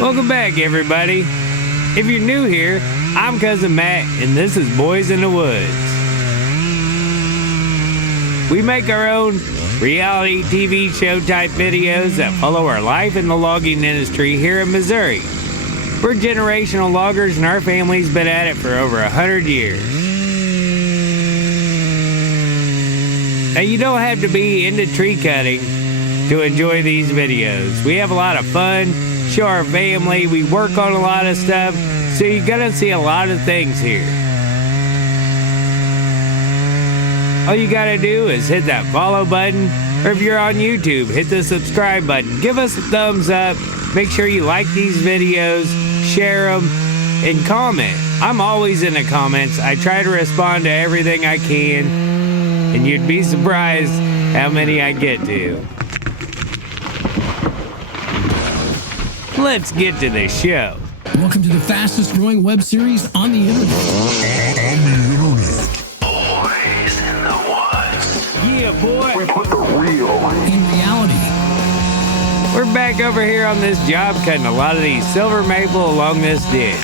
Welcome back, everybody. If you're new here, I'm Cousin Matt, and this is Boys in the Woods. We make our own reality TV show type videos that follow our life in the logging industry here in Missouri. We're generational loggers, and our family's been at it for over 100 years. Now, you don't have to be into tree cutting to enjoy these videos. We have a lot of fun, show our family, we work on a lot of stuff, so you're gonna see a lot of things here. All you gotta do is hit that follow button, or if you're on YouTube, hit the subscribe button. Give us a thumbs up, make sure you like these videos, share them, and comment. I'm always in the comments. I try to respond to everything I can, and you'd be surprised how many I get to. Let's get to the show. Welcome to the fastest growing web series on the internet. Boys in the Woods. Yeah, boy. We put the real In reality. We're back over here on this job cutting a lot of these silver maple along this ditch.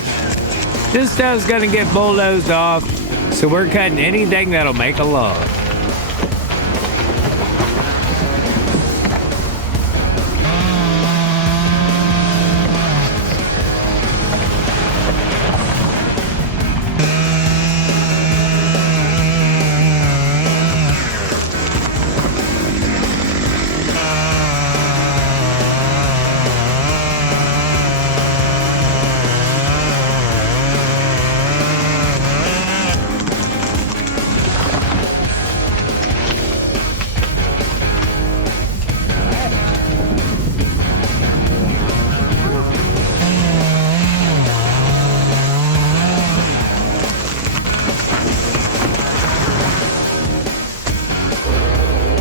This stuff's gonna get bulldozed off, so we're cutting anything that'll make a log.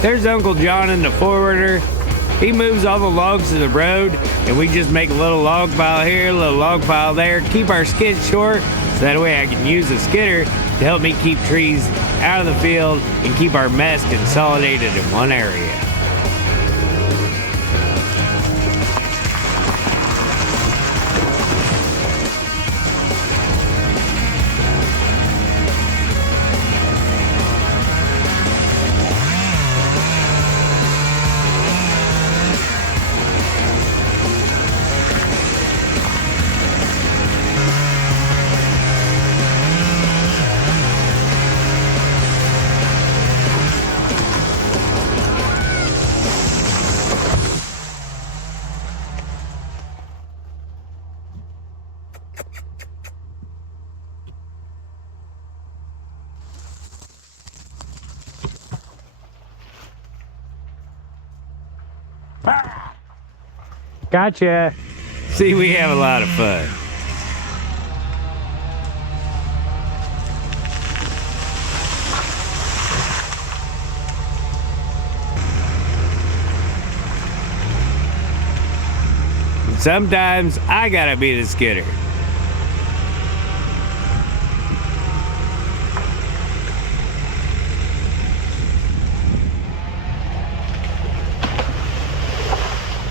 There's Uncle John in the forwarder. He moves all the logs to the road, and we just make a little log pile here, a little log pile there, keep our skid short, so that way I can use the skidder to help me keep trees out of the field and keep our mess consolidated in one area. Gotcha. See, we have a lot of fun. Sometimes I gotta be the skidder.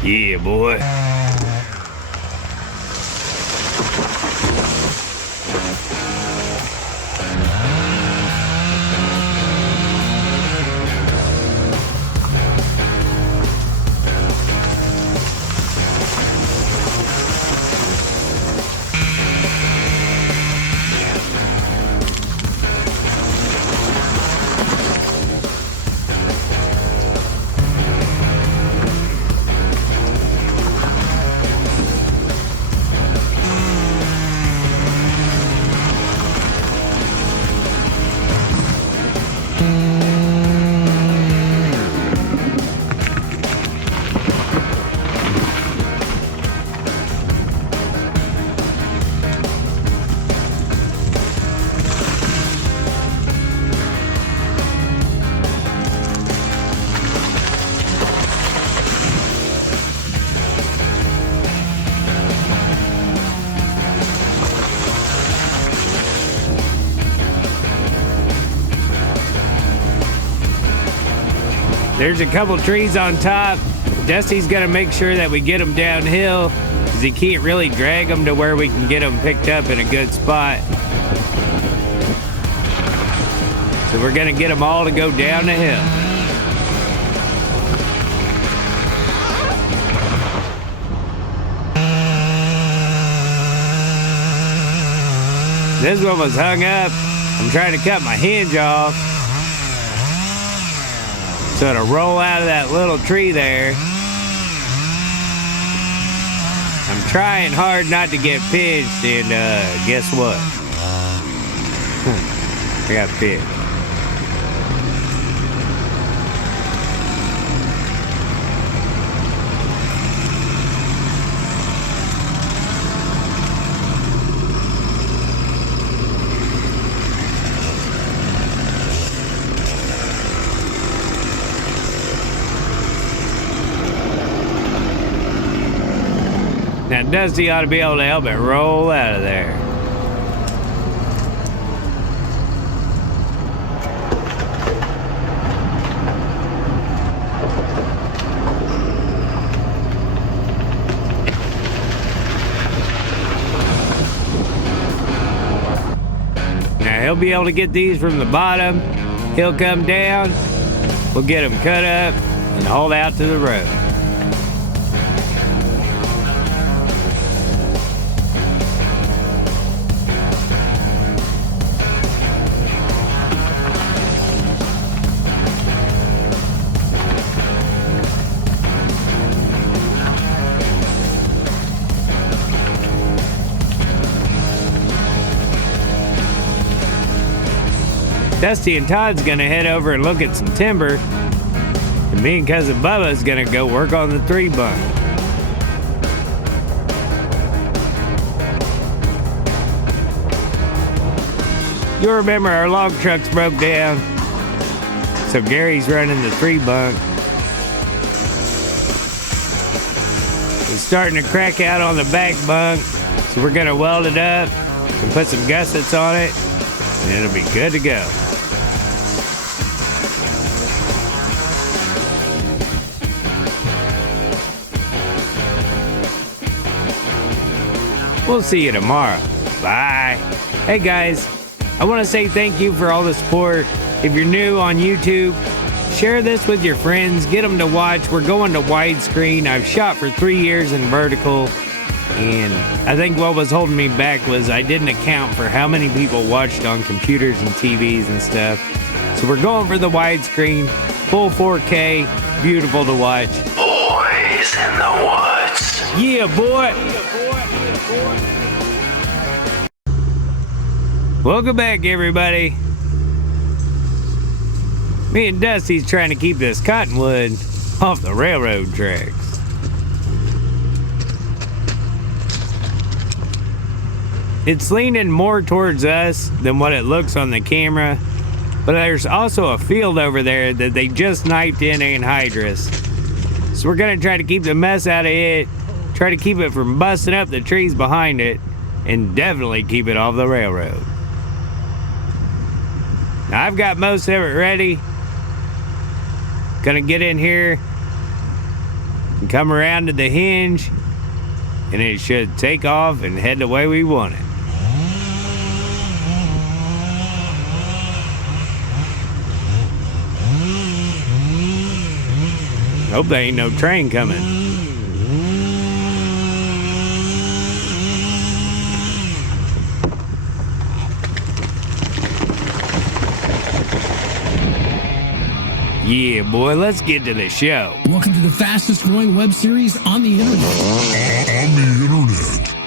Yeah, boy. There's a couple trees on top. Dusty's gonna make sure that we get them downhill. because he can't really drag them to where we can get them picked up in a good spot. So we're gonna get them all to go down the hill. This one was hung up. I'm trying to cut my hinge off so it'll roll out of that little tree there. I'm trying hard not to get pinched, and guess what? I got pinched. Now Dusty ought to be able to help it roll out of there. Now he'll be able to get these from the bottom. He'll come down. We'll get them cut up and hauled out to the road. Dusty and Todd's gonna head over and look at some timber, and me and cousin Bubba's gonna go work on the 3-bunk. You'll remember our log trucks broke down, so Gary's running the 3-bunk. It's starting to crack out on the back bunk, so we're gonna weld it up and put some gussets on it, and it'll be good to go. We'll see you tomorrow. Bye. Hey guys, I want to say thank you for all the support. If you're new on YouTube, share this with your friends. Get them to watch. We're going to widescreen. I've shot for 3 years in vertical. And I think what was holding me back was I didn't account for how many people watched on computers and TVs and stuff. So we're going for the widescreen, full 4K, beautiful to watch. Boys in the woods. Yeah, boy. Welcome back, everybody. Me and Dusty's trying to keep this cottonwood off the railroad tracks. It's leaning more towards us than what it looks on the camera, but there's also a field over there that they just knifed in anhydrous. So we're gonna try to keep the mess out of it, try to keep it from busting up the trees behind it, and definitely keep it off the railroad. Now I've got most of it ready. Gonna get in here and come around to the hinge, and it should take off and head the way we want it. Hope there ain't no train coming. Yeah, boy, let's get to the show. Welcome to the fastest growing web series on the internet.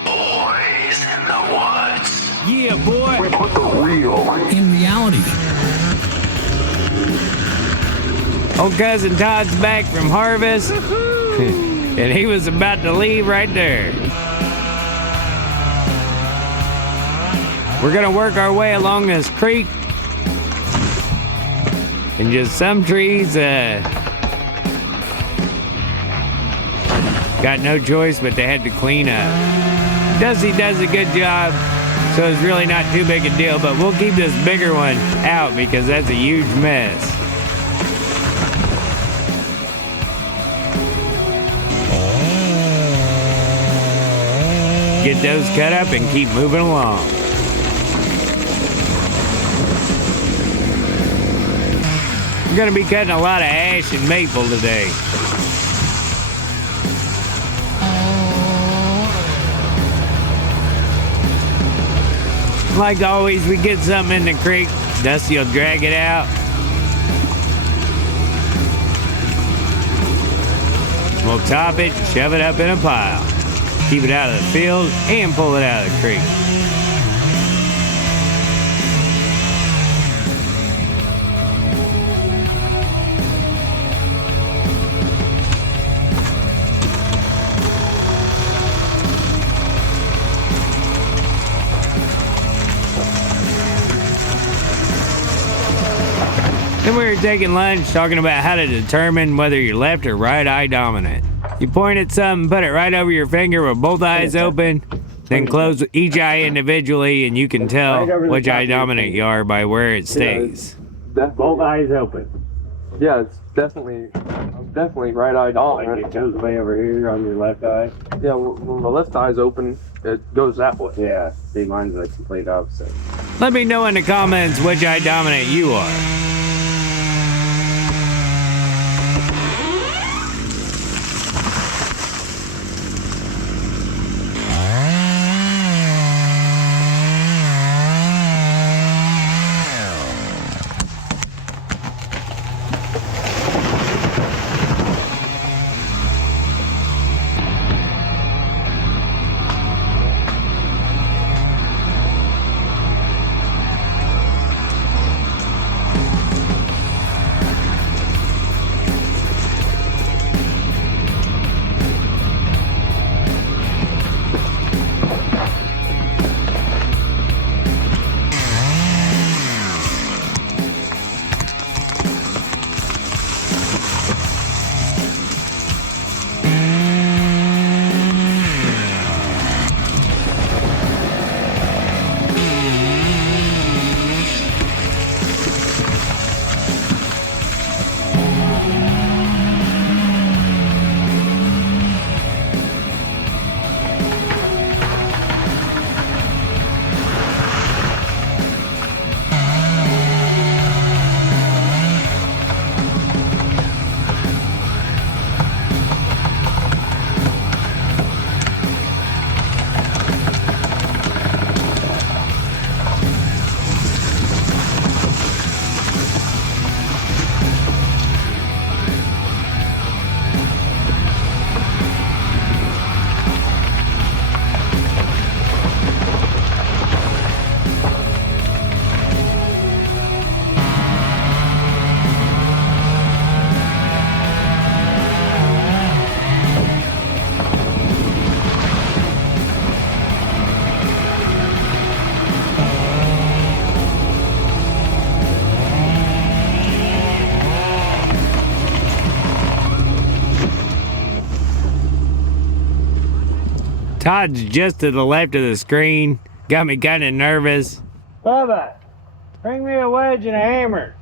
Boys in the woods. Yeah, boy. We put the real In reality, Old cousin Todd's back from harvest, and he was about to leave right there. We're gonna work our way along this creek, and just some trees got no choice but they had to clean up. Dusty does a good job, so it's really not too big a deal, but we'll keep this bigger one out because that's a huge mess. get those cut up and keep moving along. I'm gonna be cutting a lot of ash and maple today. Like always, we get something in the creek, Dusty will drag it out. We'll top it, shove it up in a pile. Keep it out of the field and pull it out of the creek. Then we were taking lunch, talking about how to determine whether you're left or right eye dominant. You point at something, put it right over your finger with both eyes open, then close each eye individually, and you can tell which eye dominant you are by where it stays. Both eyes open. Yeah, it's definitely, I'm definitely right eye dominant. Like it goes way over here on your left eye. Yeah, when the left eye's open, it goes that way. Yeah, see, mine's the complete opposite. Let me know in the comments which eye dominant you are. Todd's just to the left of the screen. Got me kind of nervous. Bubba, bring me a wedge and a hammer.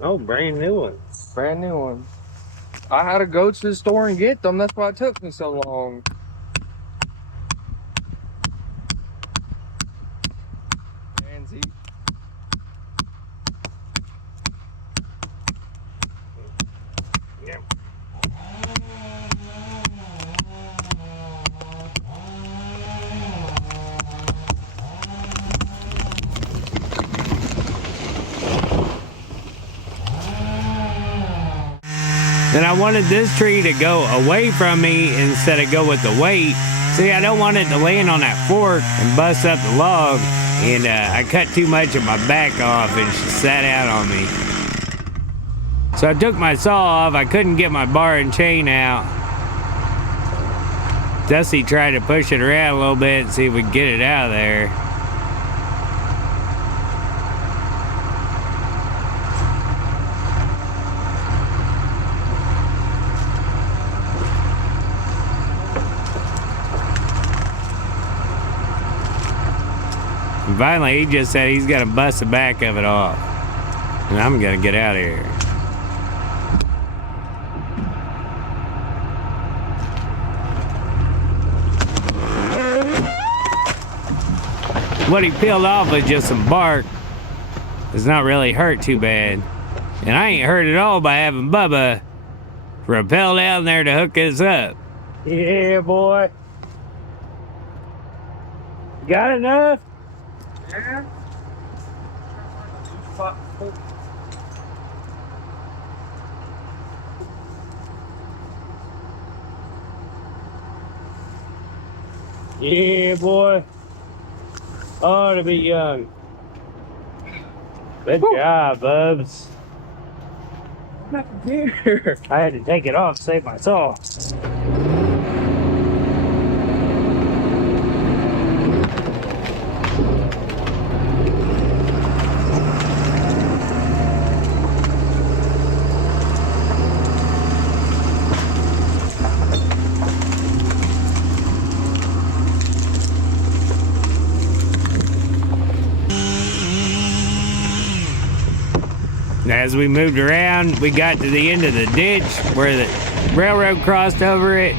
Oh, brand new ones. Brand new one. I had to go to the store and get them. That's why it took me so long. Pansy. Yep. Then I wanted this tree to go away from me instead of go with the weight. See, I don't want it to land on that fork and bust up the log. And I cut too much of my back off and she sat out on me. So I took my saw off. I couldn't get my bar and chain out. Dusty tried to push it around a little bit and see if we could get it out of there. And finally, he just said he's gonna bust the back of it off. And I'm gonna get out of here. What he peeled off was just some bark. It's not really hurt too bad. And I ain't hurt at all by having Bubba rappel down there to hook us up. Yeah, boy. Got enough? Yeah. Yeah, boy. Oh, to be young. Good job, Bubs. Nothing here. I had to take it off to save my saw. As we moved around, we got to the end of the ditch where the railroad crossed over it.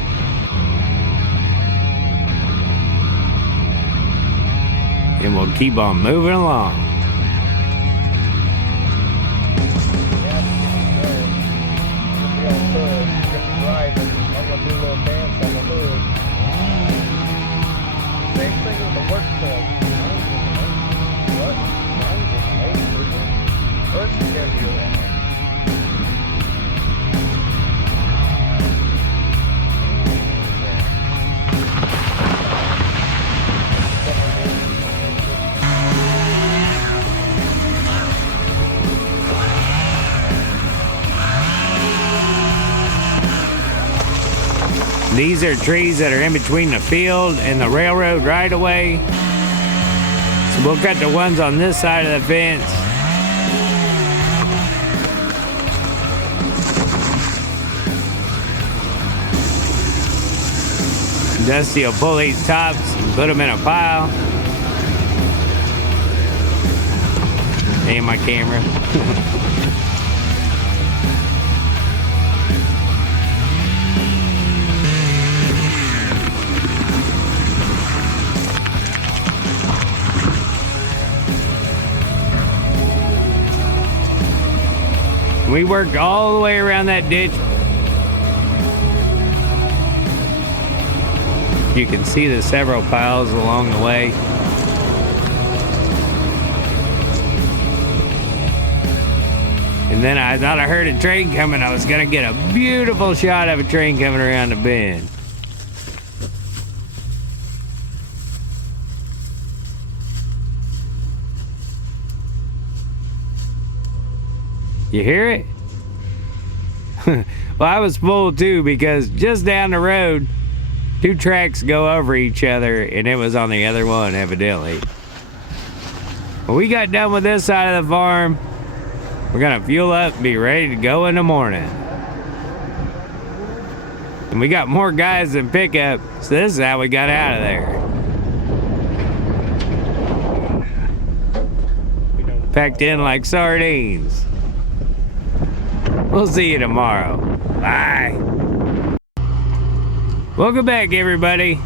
And we'll keep on moving along. Same thing with the work truck. Let's get you on. These are trees that are in between the field and the railroad right away. So we'll cut the ones on this side of the fence. Dusty will pull these tops and put them in a pile. And my camera. We worked all the way around that ditch. You can see the several piles along the way. And then I thought I heard a train coming. I was gonna get a beautiful shot of a train coming around the bend. You hear it? Well, I was fooled too, because just down the road, two tracks go over each other, and it was on the other one, evidently. When we got done with this side of the farm, we're gonna fuel up and be ready to go in the morning. And we got more guys than pickup, so this is how we got out of there. Packed in like sardines. We'll see you tomorrow. Bye. Welcome back, everybody.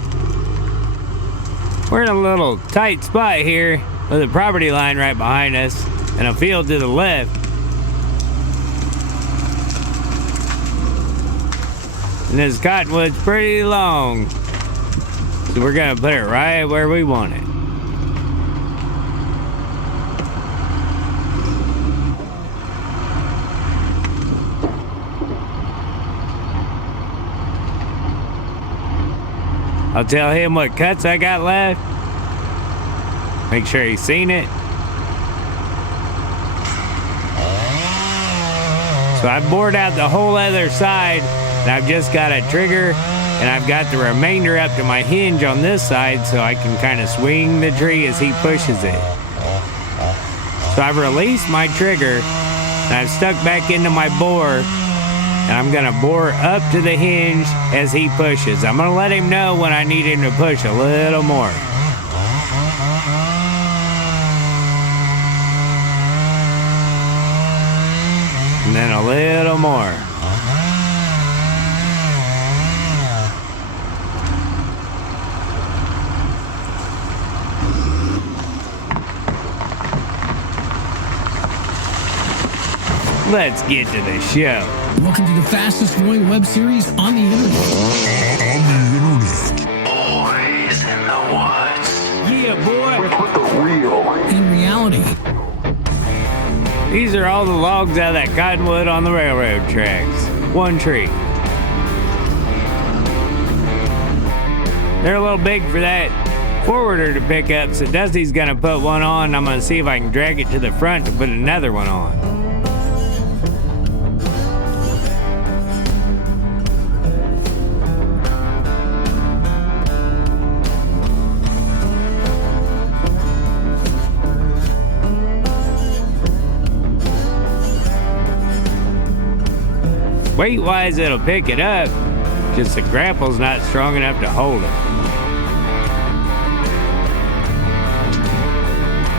We're in a little tight spot here with a property line right behind us and a field to the left. And this cottonwood's pretty long, so we're gonna put it right where we want it. I'll tell him what cuts I got left. Make sure he's seen it. So I bored out the whole other side, and I've just got a trigger, and I've got the remainder up to my hinge on this side so I can kind of swing the tree as he pushes it. So I've released my trigger, and I've stuck back into my bore, and I'm gonna bore up to the hinge as he pushes. I'm gonna let him know when I need him to push a little more. And then a little more. let's get to the show. Welcome to the fastest growing web series on the internet. Boys in the woods. Yeah, boy. With the real. In reality, These are all the logs out of that cottonwood on the railroad tracks. One tree. They're a little big for that forwarder to pick up, so Dusty's gonna put one on. I'm gonna see if I can drag it to the front to put another one on. Weight-wise, it'll pick it up, just the grapple's not strong enough to hold it.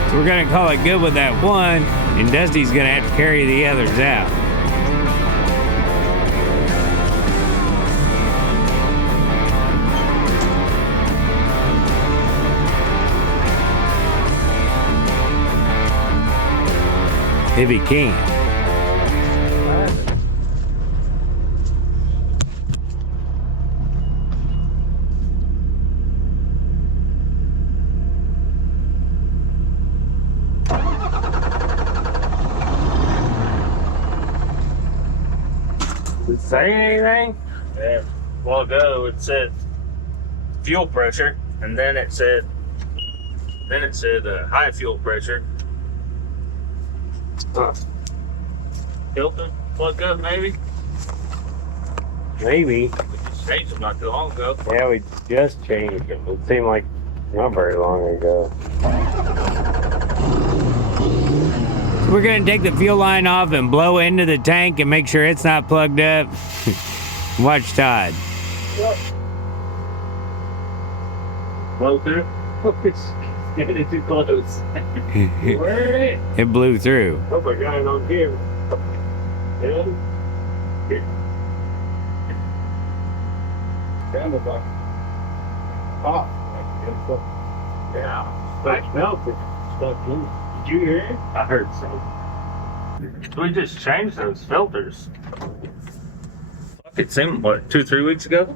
So we're gonna call it good with that one, and Dusty's gonna have to carry the others out. If he can. Say anything? Yeah. A while ago it said fuel pressure, and then it said high fuel pressure. Filter plug up maybe? Maybe. We just changed them not too long ago. Yeah, we just changed it. It seemed like not very long ago. We're gonna take the fuel line off and blow into the tank and make sure it's not plugged up. Watch Todd. Blow through? It's getting too close. Where is it? It blew through. Hope I got it on camera. Yeah. Here. Down the bucket. Pop. Yeah. Stuck melted. Stuck in. Did you hear it? I heard some. We just changed those filters. It seemed, what, 2-3 weeks ago?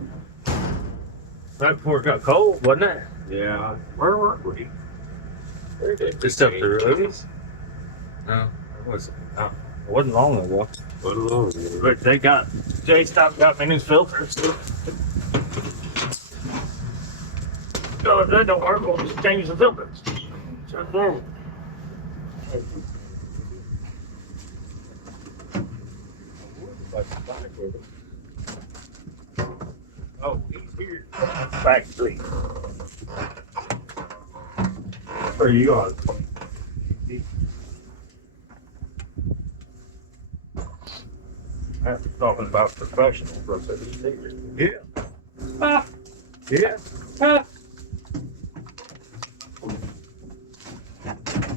Right before it got cold, wasn't it? Yeah. Where were we? Just up the road? No, it wasn't. No, it wasn't long ago. But Jay stopped got me new filters. So if that don't work, we'll just change the filters. Just then. Oh, he's here. Back seat. Where are you on? After talking about professional for a second. Yeah. Yeah.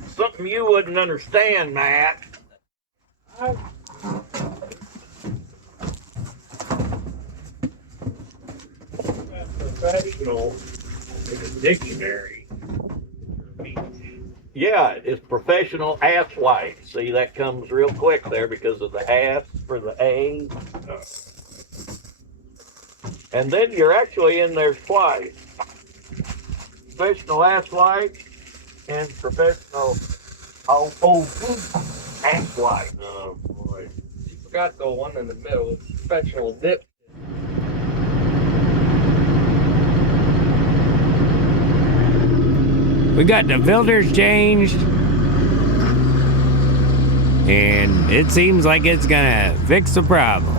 Something you wouldn't understand, Matt. Professional is a dictionary. Yeah, it's professional ass wipe. See, that comes real quick there because of the ass for the A. And then you're actually in there twice. Professional ass wipe and professional ass wipe. Oh boy. You forgot the one in the middle. It's professional dip. We got the filters changed, and it seems like it's gonna fix the problem.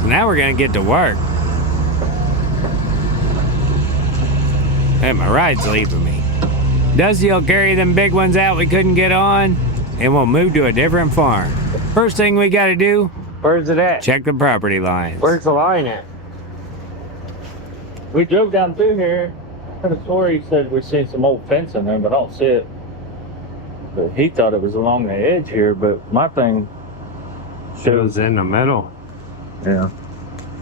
So now we're gonna get to work. Hey, my ride's leaving me. Dusty will carry them big ones out we couldn't get on, and we'll move to a different farm. First thing we gotta do, Where's it at? check the property lines. Where's the line at? We drove down through here. I could have swore he said we seen some old fence in there, but I don't see it. But he thought it was along the edge here, but my thing shows. in the middle. Yeah.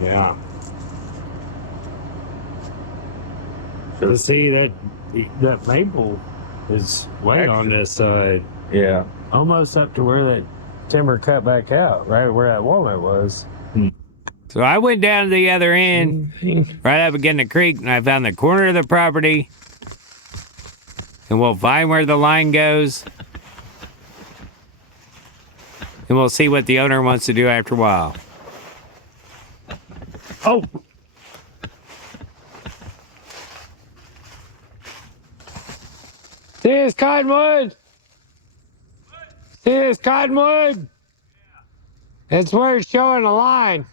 Yeah. So see that maple is way on this side, Yeah. almost up to where that timber cut back out, right where that walnut was. So I went down to the other end, right up against the creek, and I found the corner of the property. And we'll find where the line goes. And we'll see what the owner wants to do after a while. Oh! See this cottonwood? See this cottonwood? That's where it's showing a line.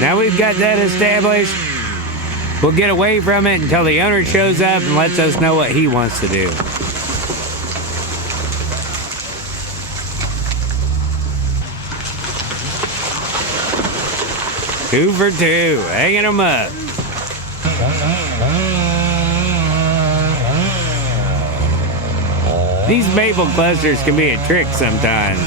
Now we've got that established. We'll get away from it until the owner shows up and lets us know what he wants to do. 2 for 2, hanging them up. These maple clusters can be a trick sometimes.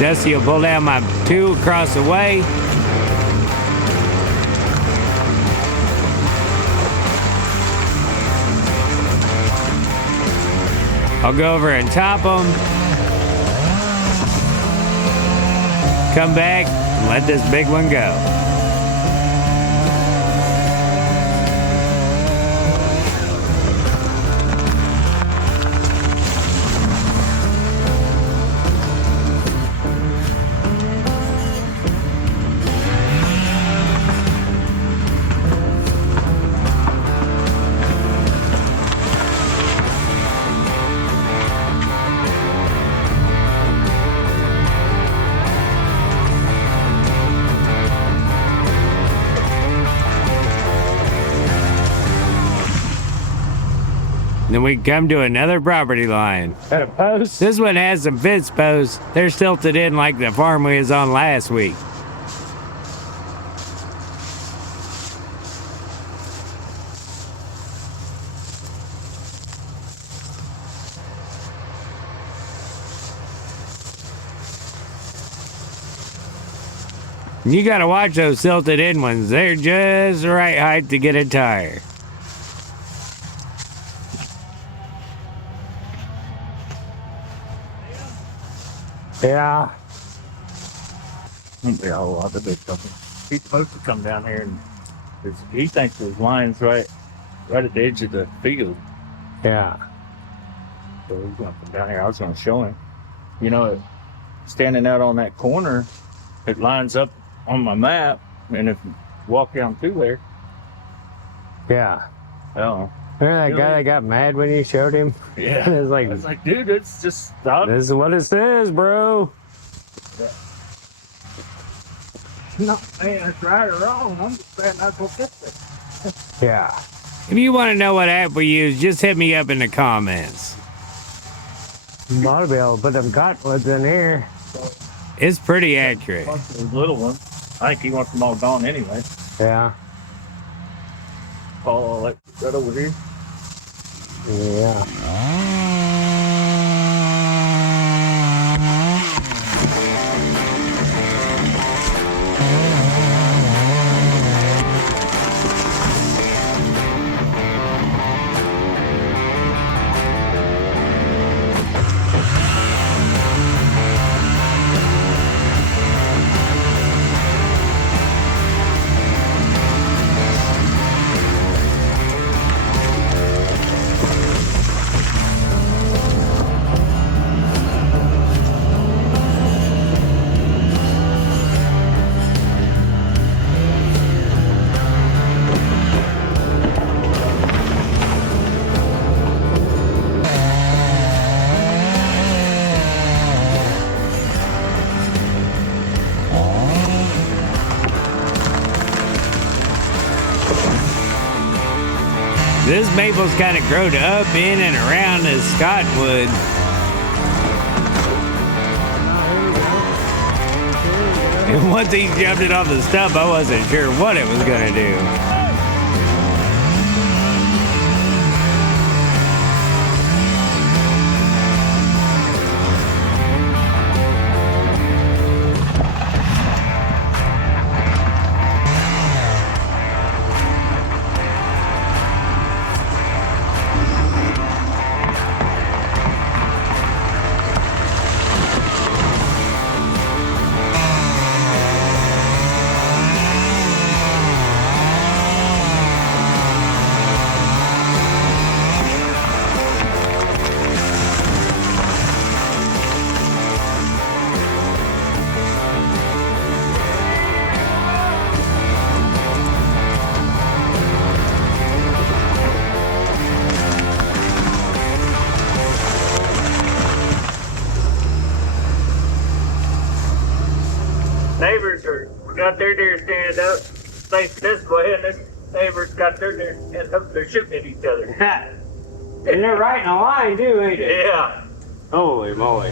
Dusty will pull down my 2 across the way. I'll go over and top them. Come back and let this big one go. Then we come to another property line. Got a post? This one has some fence posts. They're silted in like the farm we was on last week. You gotta watch those silted in ones. They're just the right height to get a tire. Yeah. Won't be a whole lot of big company. He's supposed to come down here and he thinks there's lines right at the edge of the field. Yeah. So he's gonna come down here. I was gonna show him. You know, standing out on that corner, it lines up on my map, and if you walk down through there, Yeah. oh, Remember that guy that got mad when you showed him? yeah. It was like, I was like, dude, it's just stop. this is what it says, bro. Not saying it's right or wrong. I'm just saying that's what this is. Yeah. If you want to know what app we use, just hit me up in the comments. You ought to be able to put them cottonwoods in here. It's pretty accurate. Those little ones. I think he wants them all gone anyway. Yeah. Paul, like right over here. Yeah. This maple's kind of growed up in and around this cottonwood. And once he jumped it off the stump, I wasn't sure what it was gonna do. got their deer standing up, facing this way, and this neighbor's got their deer standing up. They're shooting at each other. And they're right in a line too, ain't they? Yeah. Holy moly.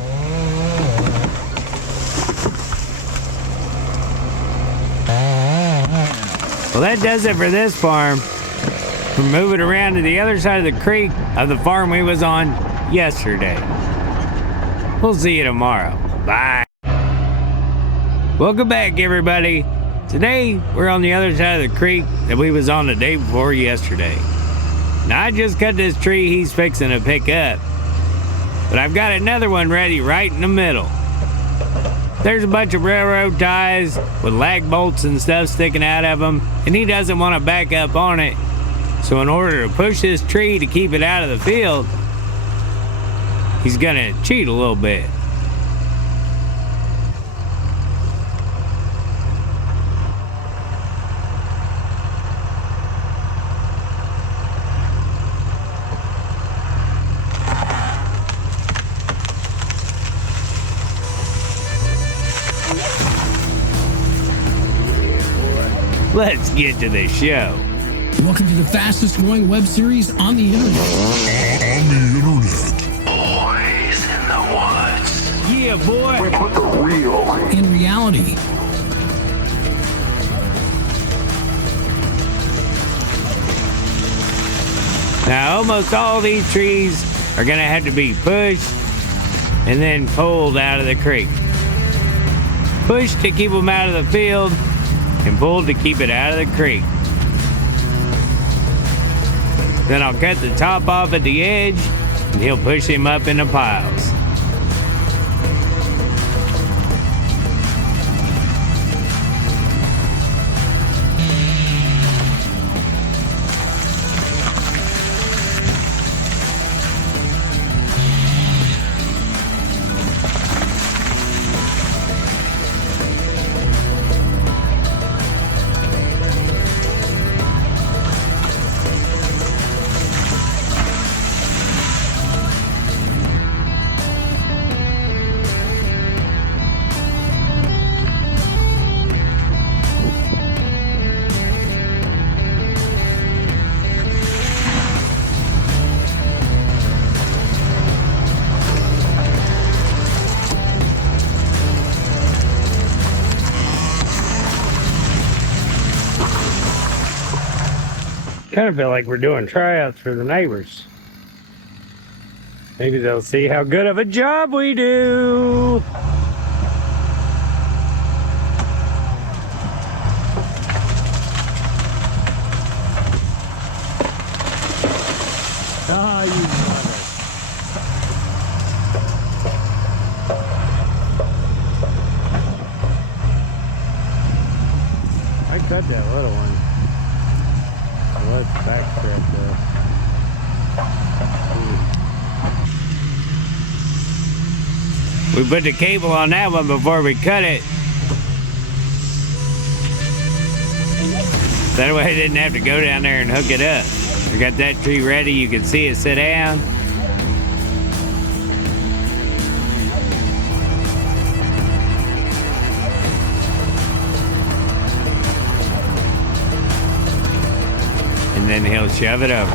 Well, that does it for this farm. We're moving around to the other side of the creek of the farm we was on yesterday. We'll see you tomorrow. Bye. Welcome back, everybody. Today, we're on the other side of the creek that we was on the day before yesterday. Now, I just cut this tree he's fixing to pick up, but I've got another one ready right in the middle. There's a bunch of railroad ties with lag bolts and stuff sticking out of them, and he doesn't want to back up on it. So in order to push this tree to keep it out of the field, he's gonna cheat a little bit. Let's get to the show. Welcome to the fastest growing web series on the internet. Boys in the woods. Yeah, boy. We put the real In reality. Now, almost all these trees are gonna have to be pushed and then pulled out of the creek. Pushed to keep them out of the field and pulled to keep it out of the creek. Then I'll cut the top off at the edge and he'll push him up into piles. Kind of feel like we're doing tryouts for the neighbors. Maybe they'll see how good of a job we do. Ah, you mother. I cut that little one. Let's backstrap that. We put the cable on that one before we cut it. That way I didn't have to go down there and hook it up. We got that tree ready. You can see it sit down. And then he'll shove it over.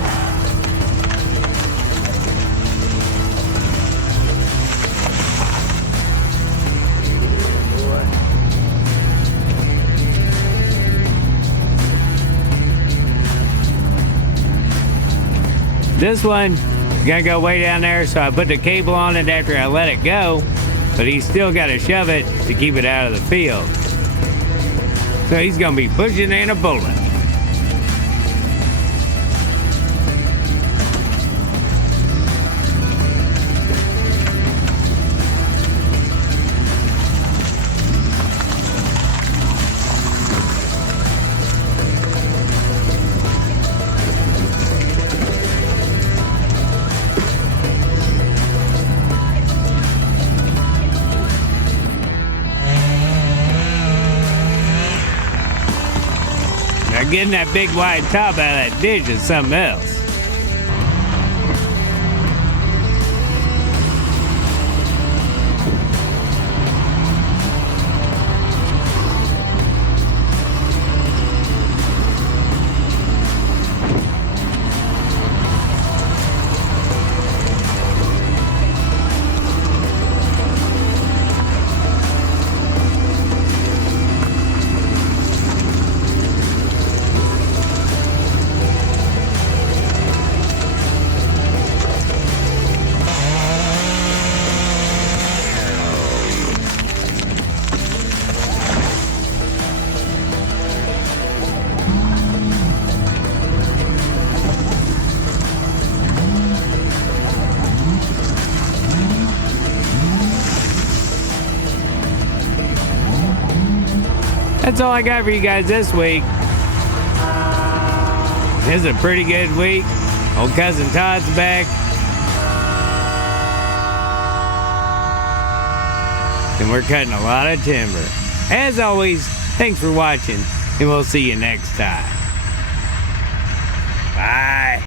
This one is gonna go way down there, so I put the cable on it after I let it go, but he's still gotta shove it to keep it out of the field. So he's gonna be pushing and a pulling. Getting that big wide top out of that ditch is something else. That's all I got for you guys this week. It's a pretty good week. Old cousin Todd's back. And we're cutting a lot of timber. As always, thanks for watching, and we'll see you next time. Bye.